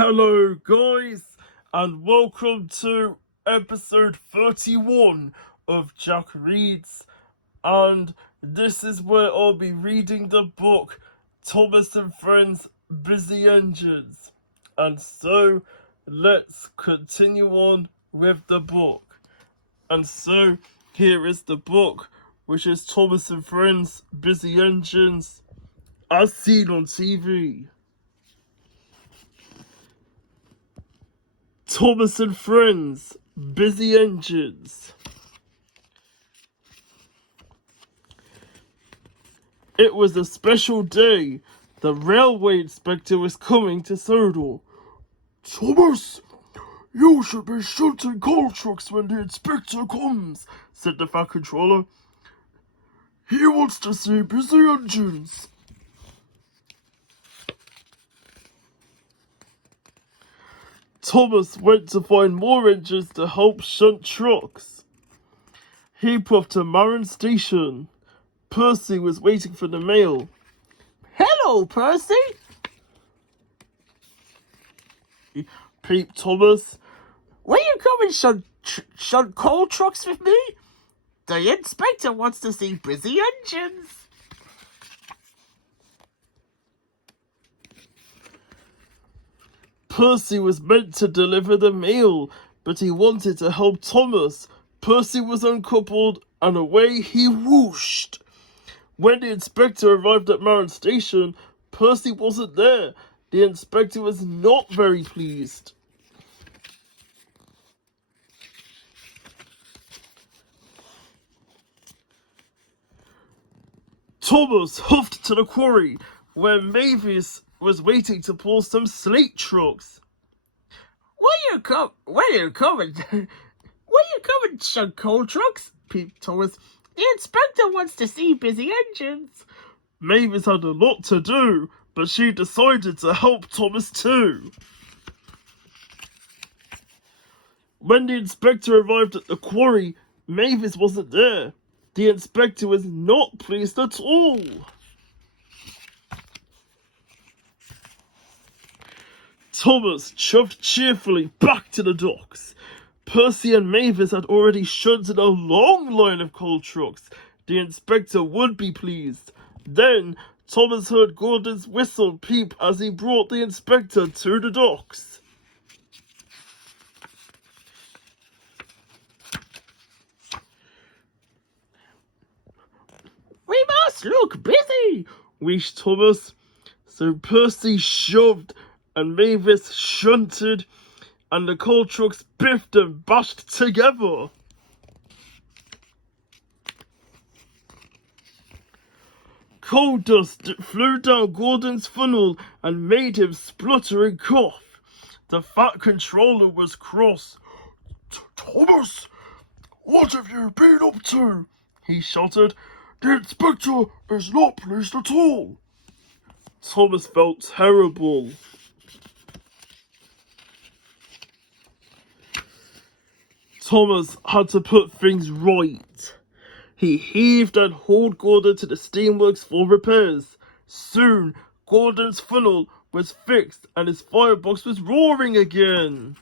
Hello guys, and welcome to episode 31 of Jack Reads, and this is where I'll be reading the book Thomas and Friends Busy Engines. And so let's continue on with the book. And so here is the book, which is Thomas and Friends Busy Engines as seen on TV. Thomas and Friends, Busy Engines. It was a special day. The railway inspector was coming to Sodor. Thomas, you should be shunting coal trucks when the inspector comes, said the Fat Controller. He wants to see busy engines. Thomas went to find more engines to help shunt trucks. He puffed to Marin Station. Percy was waiting for the mail. Hello, Percy, peeped Thomas. Will you come and shunt coal trucks with me? The inspector wants to see busy engines. Percy was meant to deliver the mail, but he wanted to help Thomas. Percy was uncoupled, and away he whooshed. When the inspector arrived at Marin Station, Percy wasn't there. The inspector was not very pleased. Thomas huffed to the quarry, where Mavis was waiting to pull some slate trucks. Will you come and shunt coal trucks? Peeped Thomas. The inspector wants to see busy engines. Mavis had a lot to do, but she decided to help Thomas too. When the inspector arrived at the quarry, Mavis wasn't there. The inspector was not pleased at all. Thomas shoved cheerfully back to the docks. Percy and Mavis had already shunted a long line of coal trucks. The inspector would be pleased. Then Thomas heard Gordon's whistle peep as he brought the inspector to the docks. We must look busy, wished Thomas. So Percy shoved and Mavis shunted, and the coal trucks biffed and bashed together. Coal dust flew down Gordon's funnel and made him splutter and cough. The Fat Controller was cross. Thomas, what have you been up to? He shouted. The inspector is not pleased at all. Thomas felt terrible. Thomas had to put things right. He heaved and hauled Gordon to the steamworks for repairs. Soon, Gordon's funnel was fixed and his firebox was roaring again.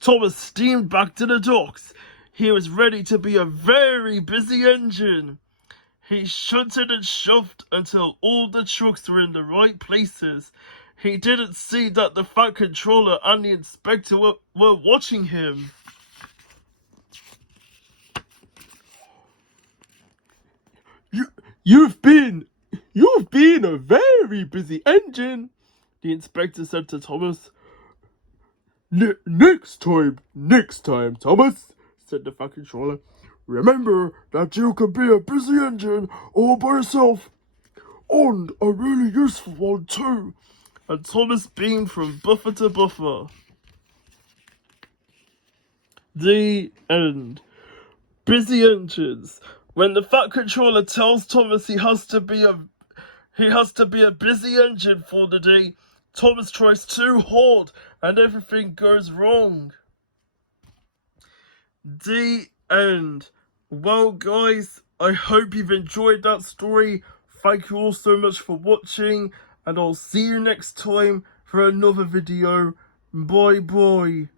Thomas steamed back to the docks. He was ready to be a very busy engine. He shunted and shoved until all the trucks were in the right places. He didn't see that the Fat Controller and the inspector were watching him. You've been a very busy engine, the inspector said to Thomas. Next time, Thomas, said the Fat Controller. Remember that you can be a busy engine all by yourself, and a really useful one too. And Thomas beamed from buffer to buffer. The end. Busy engines. When the Fat Controller tells Thomas he has to be a busy engine for the day, Thomas tries too hard and everything goes wrong. The end. Well, guys, I hope you've enjoyed that story. Thank you all so much for watching, and I'll see you next time for another video. Bye bye.